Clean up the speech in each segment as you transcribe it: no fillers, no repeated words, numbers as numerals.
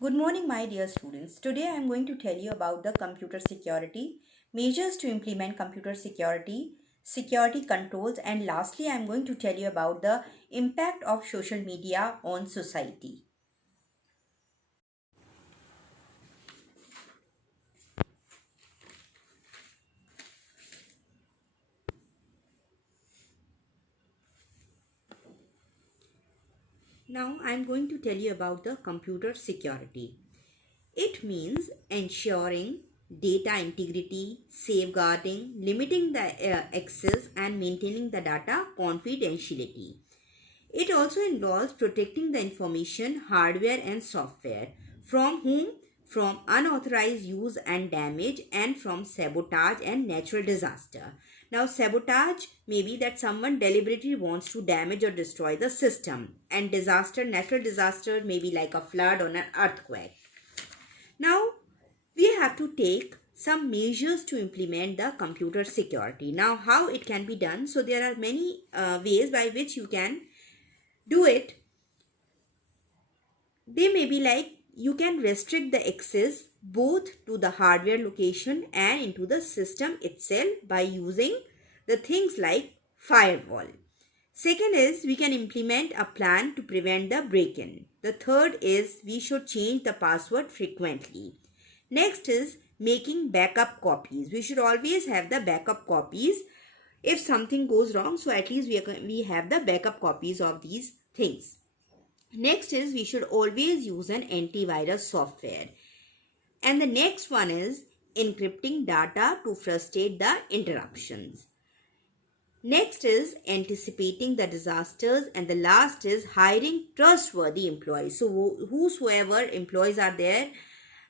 Good morning, my dear students. Today I am going to tell you about the computer security, measures to implement computer security, security controls, and lastly, I am going to tell you about the impact of social media on society. Now, I am going to tell you about the computer security. It means ensuring data integrity, safeguarding, limiting the access, and maintaining the data confidentiality. It also involves protecting the information, hardware and software from whom? From unauthorized use and damage and from sabotage and natural disaster. Now sabotage may be that someone deliberately wants to damage or destroy the system, and disaster, natural disaster may be like a flood or an earthquake. Now we have to take some measures to implement the computer security. Now how it can be done? So there are many ways by which you can do it. They may be like you can restrict the access both to the hardware location and into the system itself by using the things like firewall. Second is we can implement a plan to prevent the break-in. The third is we should change the password frequently. Next is making backup copies. We should always have the backup copies if something goes wrong. So at least we have the backup copies of these things. Next is we should always use an antivirus software. And the next one is encrypting data to frustrate the interruptions. Next is anticipating the disasters, and the last is hiring trustworthy employees. So whosoever employees are there,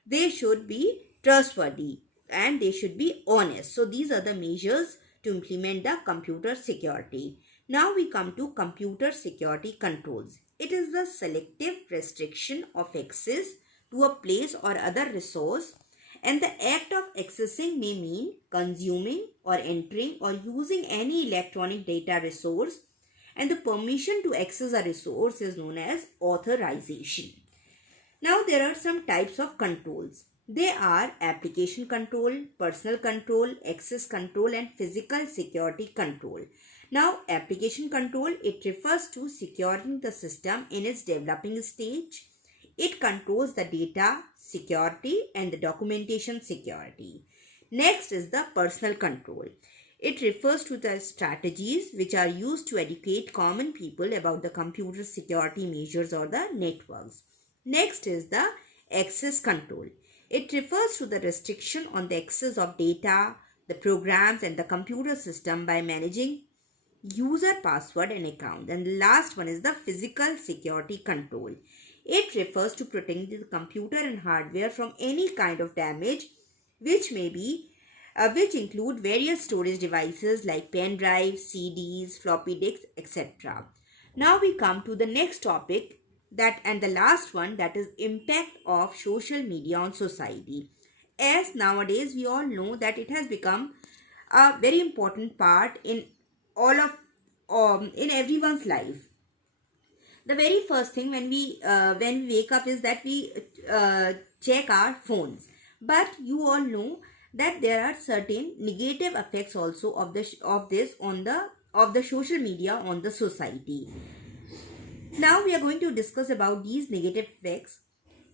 they should be trustworthy and they should be honest. So these are the measures to implement the computer security. Now we come to computer security controls. It is the selective restriction of access to a place or other resource, and the act of accessing may mean consuming or entering or using any electronic data resource, and the permission to access a resource is known as authorization. Now there are some types of controls. They are application control, personal control, access control and physical security control. Now application control, it refers to securing the system in its developing stage. It controls the data security and the documentation security. Next is the personal control. It refers to the strategies which are used to educate common people about the computer security measures or the networks. Next is the access control. It refers to the restriction on the access of data, the programs and the computer system by managing user password and account. And the last one is the physical security control. It refers to protecting the computer and hardware from any kind of damage which include various storage devices like pen drives, CDs, floppy disks, etc. Now we come to the next topic, that and the last one, that is impact of social media on society. As nowadays we all know that it has become a very important part in in everyone's life. The very first thing when we wake up is that we check our phones. But you all know that there are certain negative effects also of the social media on the society. Now we are going to discuss about these negative effects.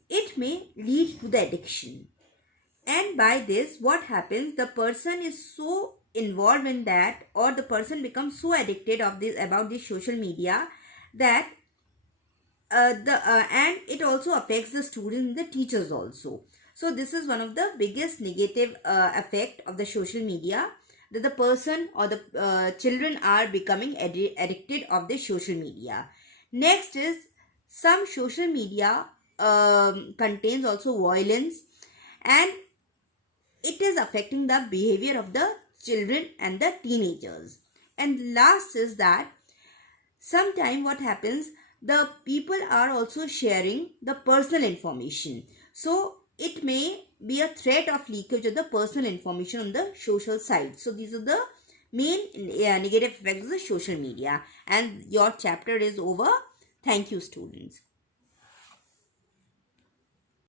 It may lead to the addiction. And by this, what happens? The person is so involved in that, or the person becomes so addicted about this social media that and it also affects the students and the teachers also. So this is one of the biggest negative effect of the social media, that the person or the children are becoming addicted of the social media. Next is some social media contains also violence, and it is affecting the behavior of the children and the teenagers. And last is that sometimes what happens, the people are also sharing the personal information. So it may be a threat of leakage of the personal information on the social side. So these are the main negative effects of the social media. And your chapter is over. Thank you, students.